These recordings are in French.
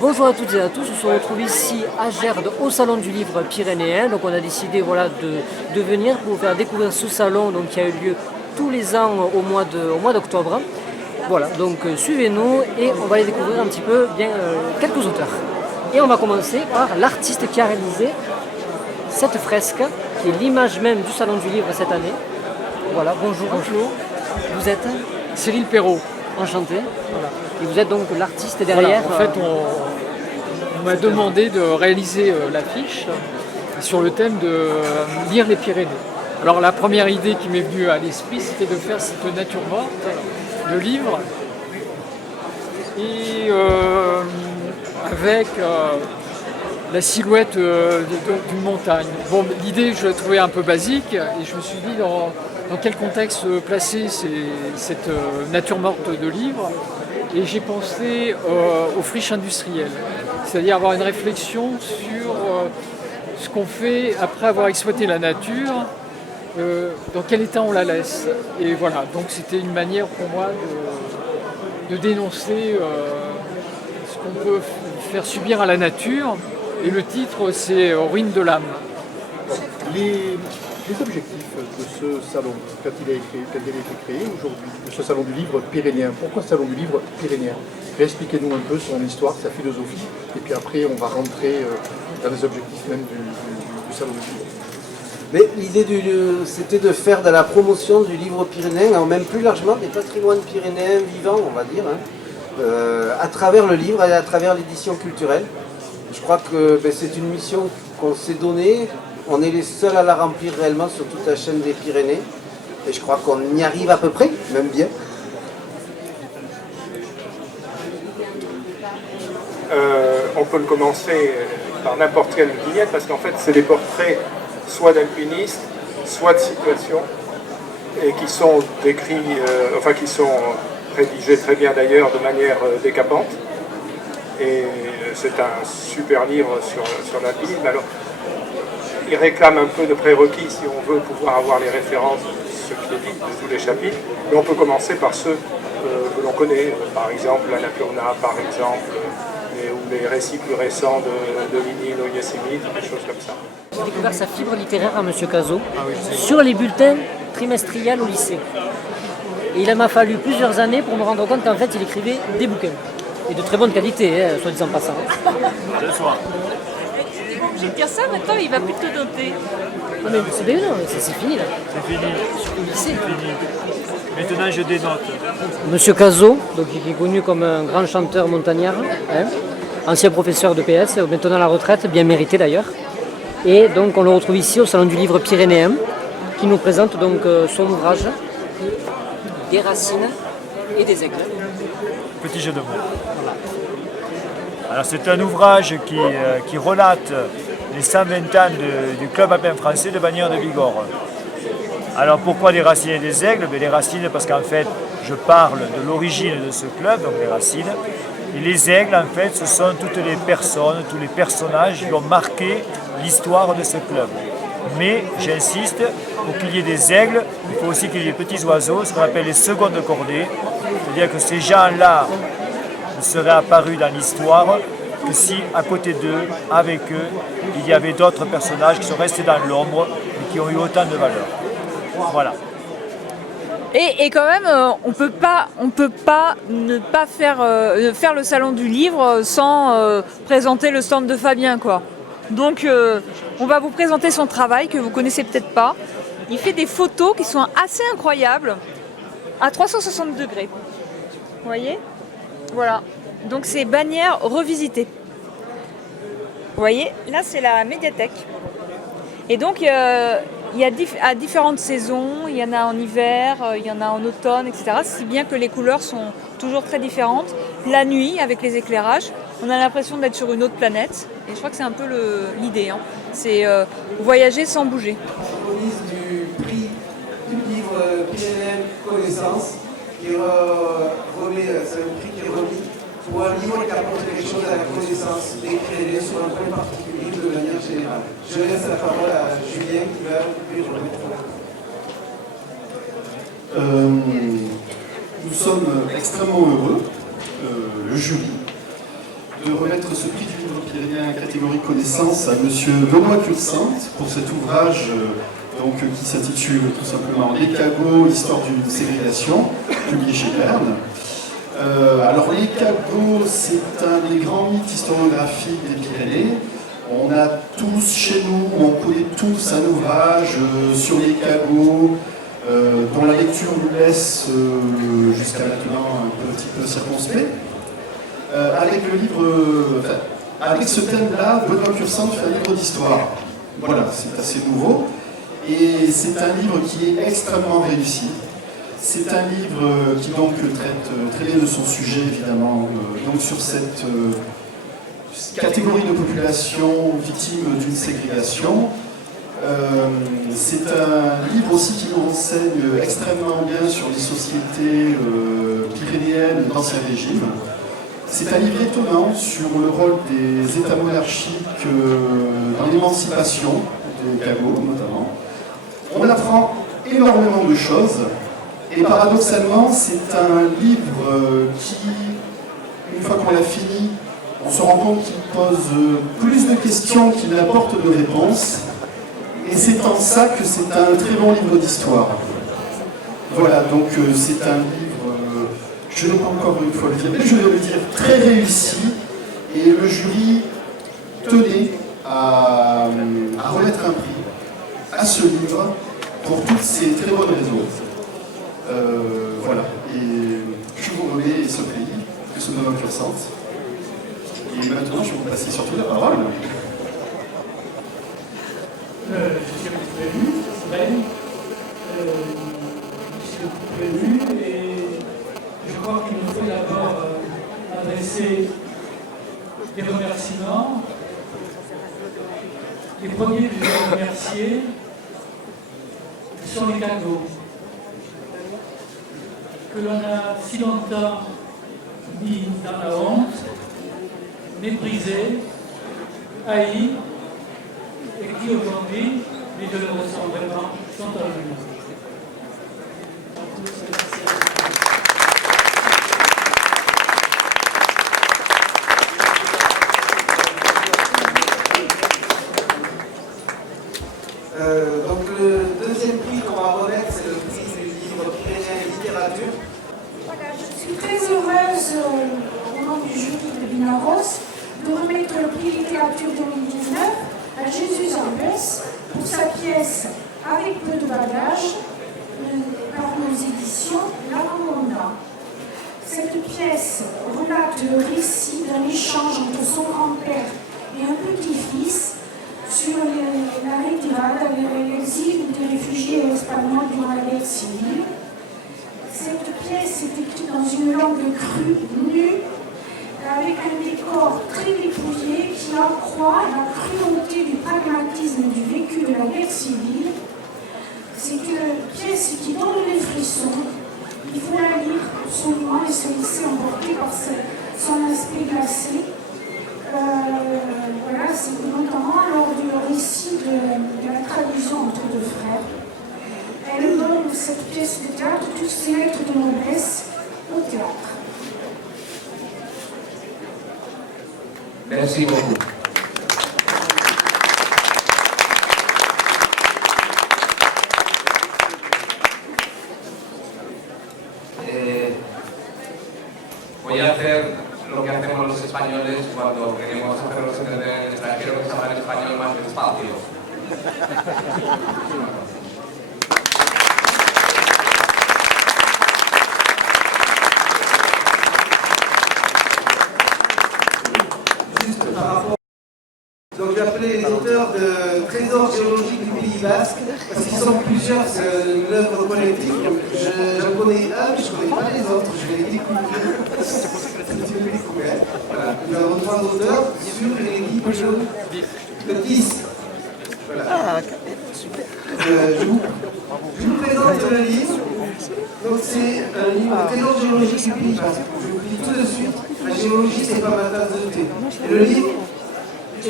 Bonjour à toutes et à tous, on se retrouve ici à Gerde au Salon du Livre Pyrénéen. Donc on a décidé de venir pour vous faire découvrir ce salon qui a eu lieu tous les ans au mois d'octobre. Voilà, donc suivez-nous et on va aller découvrir un petit peu quelques auteurs. Et on va commencer par l'artiste qui a réalisé cette fresque, qui est l'image même du Salon du Livre cette année. Voilà, bonjour. Bonjour. Vous êtes Cyril Perrault. enchanté. Voilà. Et vous êtes donc l'artiste derrière. Voilà, en fait, on m'a demandé de réaliser l'affiche sur le thème de lire les Pyrénées. Alors la première idée qui m'est venue à l'esprit, c'était de faire cette nature morte, le livre, et avec la silhouette d'une montagne. Bon, l'idée, je la trouvais un peu basique, et je me suis dit dans quel contexte placer cette nature morte de livre. Et j'ai pensé aux friches industrielles, c'est-à-dire avoir une réflexion sur ce qu'on fait après avoir exploité la nature, dans quel état on la laisse. Et voilà, donc c'était une manière pour moi de dénoncer ce qu'on peut faire subir à la nature. Et le titre, c'est Ruines de l'âme. Les objectifs de ce salon, quand il a été créé aujourd'hui, de ce salon du livre pyrénéen, pourquoi salon du livre pyrénéen? Expliquez-nous un peu son histoire, sa philosophie, et puis après on va rentrer dans les objectifs même du salon du livre. Mais l'idée c'était de faire de la promotion du livre pyrénéen, même plus largement des patrimoines pyrénéens vivants, on va dire, à travers le livre et à travers l'édition culturelle. Je crois que c'est une mission qu'on s'est donnée. On est les seuls à la remplir réellement sur toute la chaîne des Pyrénées. Et je crois qu'on y arrive à peu près, même bien. On peut le commencer par n'importe quelle vignette, parce qu'en fait, c'est des portraits soit d'alpinistes, soit de situations, et qui sont décrits, qui sont rédigés très bien d'ailleurs, de manière décapante. Et c'est un super livre sur l'alpinisme. Alors, il réclame un peu de prérequis si on veut pouvoir avoir les références de ce qui est dit, de tous les chapitres. Mais on peut commencer par ceux que l'on connaît, par exemple l'Annapurna, par exemple, ou les récits plus récents de Vinil au Yosemite, des choses comme ça. J'ai découvert sa fibre littéraire à M. Cazot sur les bulletins trimestriels au lycée. Et il m'a fallu plusieurs années pour me rendre compte qu'en fait il écrivait des bouquins. Et de très bonne qualité, soit disant passant. Le soir. Je vais te dire ça, maintenant il va plus te noter. Non mais c'est fini là. C'est fini. Au lycée. Fini. Maintenant je dénote. Monsieur Cazot, qui est connu comme un grand chanteur montagnard, ancien professeur de PS, maintenant à la retraite, bien mérité d'ailleurs. Et donc on le retrouve ici au Salon du Livre Pyrénéen, qui nous présente donc son ouvrage Des racines et des aigles. Petit jeu de mots. Alors c'est un ouvrage qui relate les 120 ans du club alpin français de Bagnères de Bigorre. Alors pourquoi des racines et des aigles? Les racines parce qu'en fait je parle de l'origine de ce club, donc les racines. Et les aigles en fait ce sont toutes les personnes, tous les personnages qui ont marqué l'histoire de ce club. Mais j'insiste, pour qu'il y ait des aigles, il faut aussi qu'il y ait des petits oiseaux, ce qu'on appelle les secondes cordées. C'est-à-dire que ces gens-là ne seraient apparus dans l'histoire que si, à côté d'eux, avec eux, il y avait d'autres personnages qui sont restés dans l'ombre et qui ont eu autant de valeur. Voilà. Et quand même, on peut pas ne pas faire le salon du livre sans présenter le stand de Fabien, quoi. Donc, on va vous présenter son travail que vous connaissez peut-être pas. Il fait des photos qui sont assez incroyables, à 360 degrés. Vous voyez ? Voilà. Donc c'est Bagnères revisitées. Vous voyez ? Là, c'est la médiathèque. Et donc, il y a à différentes saisons, il y en a en hiver, il y en a en automne, etc. Si bien que les couleurs sont toujours très différentes. La nuit, avec les éclairages, on a l'impression d'être sur une autre planète. Et je crois que c'est un peu l'idée. C'est voyager sans bouger. Du prix du livre Pyrénéen Connaissance. qui remet, c'est un prix qui est remis pour un livre qui apporte quelque chose à la connaissance des Pyrénées sur un point particulier de manière générale. Je laisse la parole à Julien qui va lui remettre la Nous sommes extrêmement heureux, le jury, de remettre ce prix du livre pyrénéen catégorie connaissance à M. Benoît Cursante pour cet ouvrage qui s'intitule tout simplement Les cagots, histoire d'une ségrégation, publié chez Berne. Alors les cagots, c'est un des grands mythes historiographiques des Pyrénées. On a tous chez nous, on connaît tous un ouvrage sur les cagots, dont la lecture nous laisse jusqu'à maintenant un petit peu circonspect. Avec le livre, avec ce thème-là, Benoît Cursante fait un livre d'histoire. Voilà, c'est assez nouveau. Et c'est un livre qui est extrêmement réussi. C'est un livre qui donc traite très bien de son sujet, évidemment, donc sur cette catégorie de population victime d'une ségrégation. C'est un livre aussi qui nous renseigne extrêmement bien sur les sociétés pyrénéennes d'Ancien Régime. C'est un livre étonnant sur le rôle des États monarchiques dans l'émancipation des cagots, notamment. On apprend énormément de choses, et paradoxalement, c'est un livre qui, une fois qu'on l'a fini, on se rend compte qu'il pose plus de questions qu'il n'apporte de réponses. Et c'est en ça que c'est un très bon livre d'histoire. Voilà, donc c'est un livre, je n'ai pas encore une fois le dire, mais je vais le dire, très réussi. Et le jury tenait à remettre un prix à ce livre pour toutes ces très bonnes raisons. Voilà, et je vous remets ce prix, ce Benoît Cursante. Et maintenant, je vais vous passer surtout la parole. Je suis prévenu, Ben, je suis prévenu et je crois qu'il nous faut d'abord adresser des remerciements. Les premiers que je vais remercier sont les cagots que l'on a si longtemps mis dans la honte, méprisés, haïs, et qui aujourd'hui, les deux le ressentent vraiment, sont à nous. Donc le deuxième prix qu'on va remettre, c'est le prix du livre pyrénéen littérature. Voilà, je suis très heureuse, au nom du jury de Vinaros, de remettre le prix littérature 2019 à Jésus Zambès pour sa pièce Avec peu de bagages par nos éditions La Commanda. Cette pièce relate le récit d'un échange entre son grand-père et un petit-fils sur la retirada, l'exil des réfugiés espagnols durant la guerre civile. Cette pièce est écrite dans une langue crue, nue, avec un décor très dépouillé qui accroît la cruauté du pragmatisme du vécu de la guerre civile. C'est une pièce qui donne des frissons. Il faut la lire absolument et se laisser emporter par son aspect glacé. Voilà, c'est notamment lors du récit de la trahison entre deux frères. Elle donne cette pièce de théâtre toutes ses lettres de noblesse au théâtre. Merci beaucoup. Voy a hacer lo que hacemos los españoles cuando queremos hacerlos entender en el extranjero, que es hablar español más despacio. Donc j'ai appelé les auteurs de Trésors géologiques du Pays Basque, parce qu'ils sont plusieurs, c'est une œuvre collective. J'en connais un, mais je ne connais pas les autres, je vais les découvrir. Voilà. Nous avons 3 auteurs sur l'équipe de 10. Voilà. Ah, super. Je vous Je vous présente le livre. Donc c'est un livre Trésor géologique du Pays Basque. Je vous dis tout de suite, la géologie c'est pas ma tasse de thé. Et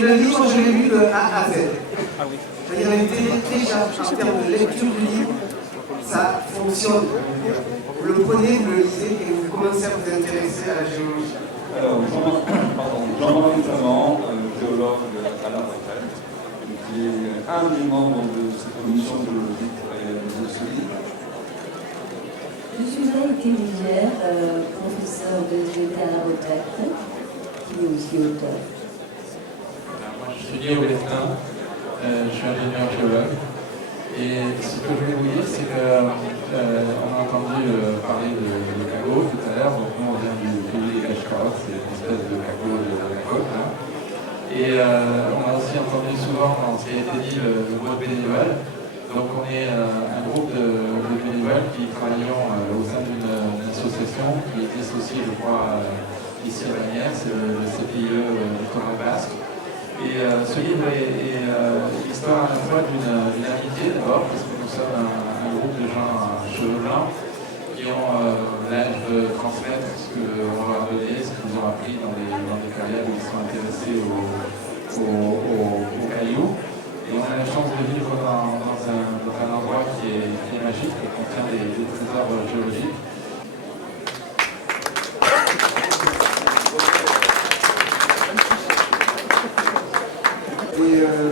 le livre, je l'ai lu de A à Z. C'est-à-dire déjà en termes de lecture du livre, ça fonctionne. Vous le prenez, vous le lisez et vous commencez à vous intéresser à la géologie. Alors, Jean-Marie Flamand, géologue à la retraite, qui est un des membres de cette commission géologique de ce livre. Je suis Maïté Rivière, professeur de SVT à la retraite, qui est aussi auteur. Moi, je suis Guillaume Lestin, je suis ingénieur géologue. Et ce que je voulais vous dire, c'est qu'on a entendu parler de Cago tout à l'heure. Donc, nous, on vient du pays des Kashkar, c'est une espèce de Cago de la côte. Hein. Et on a aussi entendu souvent, quand il a été dit, le mot bénévole. Donc, on est un groupe de bénévoles qui travaillons au sein d'une association qui est dissociée, je crois, ici à Bagnères, c'est le CPIE Littoral Basque. Et ce livre est l'histoire à la fois d'une amitié d'abord, parce que nous sommes un groupe de gens à cheveux blancs qui ont l'âge de transmettre ce qu'on leur a donné, ce qu'ils ont appris dans des carrières où ils sont intéressés aux cailloux. Et on a la chance de vivre dans un endroit qui est magique, qui contient des trésors géologiques.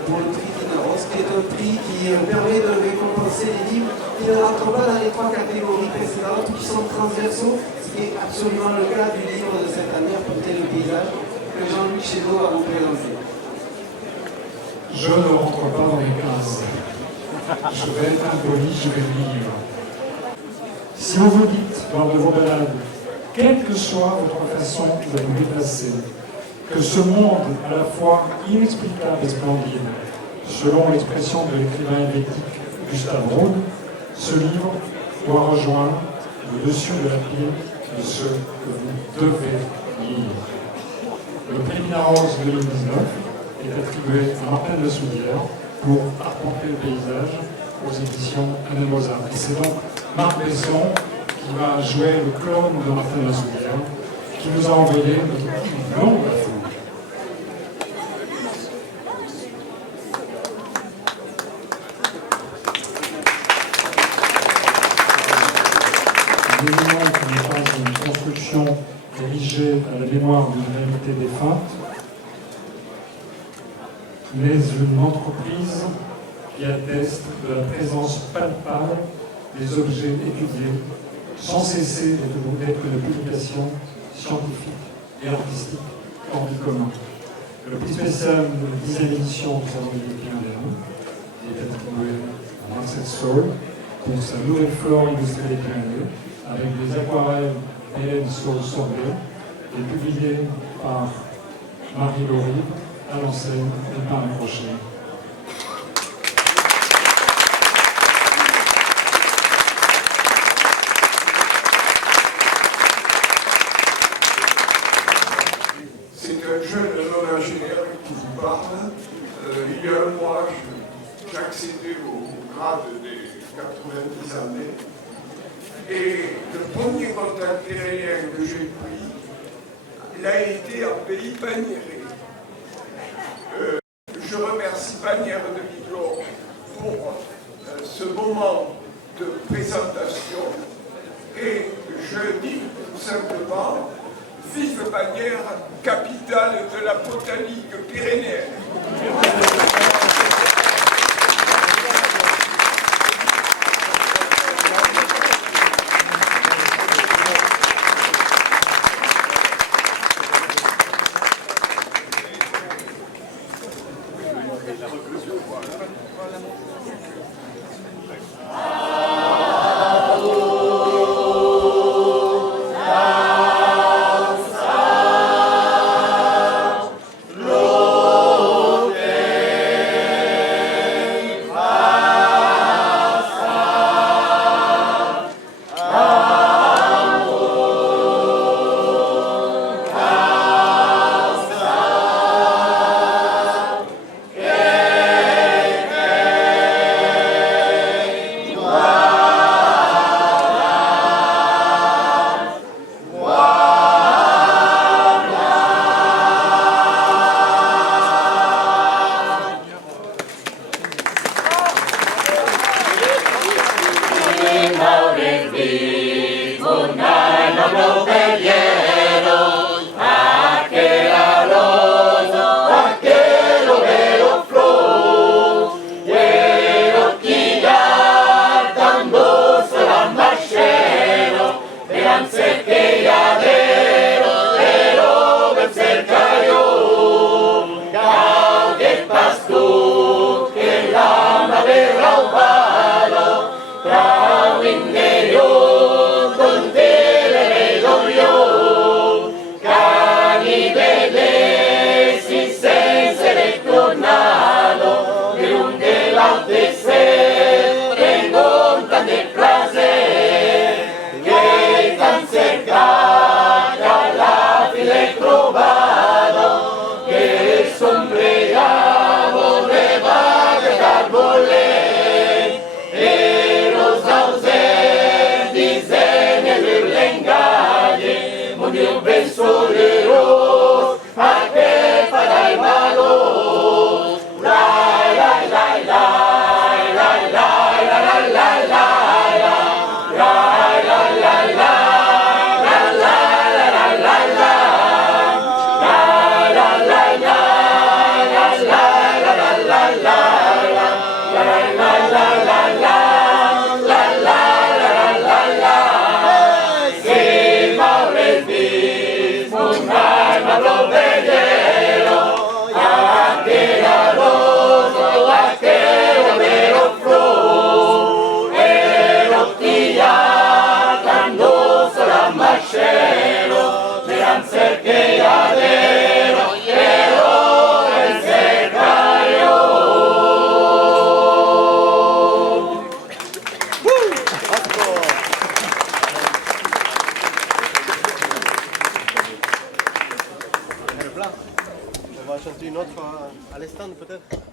Pour le prix Pinaros, qui est un prix qui permet de récompenser les livres qui ne rentrent pas dans les trois catégories précédentes, qui sont transversaux, ce qui est absolument le cas du livre de cette année, Apporter le paysage, que Jean-Louis Chédot va vous présenter. Je ne rentre pas dans les cases. Je vais être impoli, je vais lire. Si vous vous dites lors de vos balades, quelle que soit votre façon de vous déplacer, que ce monde à la fois inexplicable et splendide, selon l'expression de l'écrivain helvétique Gustave Roud, ce livre doit rejoindre le dessus de la pile de ceux que vous devez lire. Le prix Pinaros 2019 est attribué à Martin de Soudière pour Arpenter le paysage aux éditions Anne Mozart. Et c'est donc Marc Besson qui va jouer le clone de Martin de Soudière, qui nous a envoyé notre petit blanc de la foule. Un événement qui n'est pas une construction érigée à la mémoire d'une réalité défunte, mais une entreprise qui atteste de la présence palpable des objets étudiés, sans cesser d'être une publication scientifique et artistique hors du commun. Le prix spécial de la 10e édition du Salon du Pyrénéen est attribué à Marcel Saul pour sa nouvelle flore illustrée des Pyrénées, avec des aquarelles Hélène Saul-Sorbet, et publié par Marie Laurie, à l'enseigne et par un crochet. C'est un jeune non-ingénieur qui vous parle. Il y a un mois, j'ai accédé au grade des 90 années. Et le premier contact pyrénéen que j'ai pris, il a été en pays bagnéré. Je remercie Bagnères de Bigorre pour ce moment de présentation et je dis tout simplement vive Bagnères, capitale de la botanique pyrénéenne. L'eau un anno belliero, aquel rosa, aquel overo flor, quiero quillar dando la machero, vean cerca lladero, pero ven cerca yo, que pastor que la nave robado, trao interior donde le dolió, cani vede sin sense ritornato, de donde l'altecer tengo tan de placer, che tan cerca che la fine trovato, che sombreavo de vague d'arbolet, e los ausentes dicen el lengaje, murió un beso de ros, a que para el valor, la la la la la la la la la la la la la cerque lladero, quiero en cerca yo. On va chanter une autre à l'estande peut-être.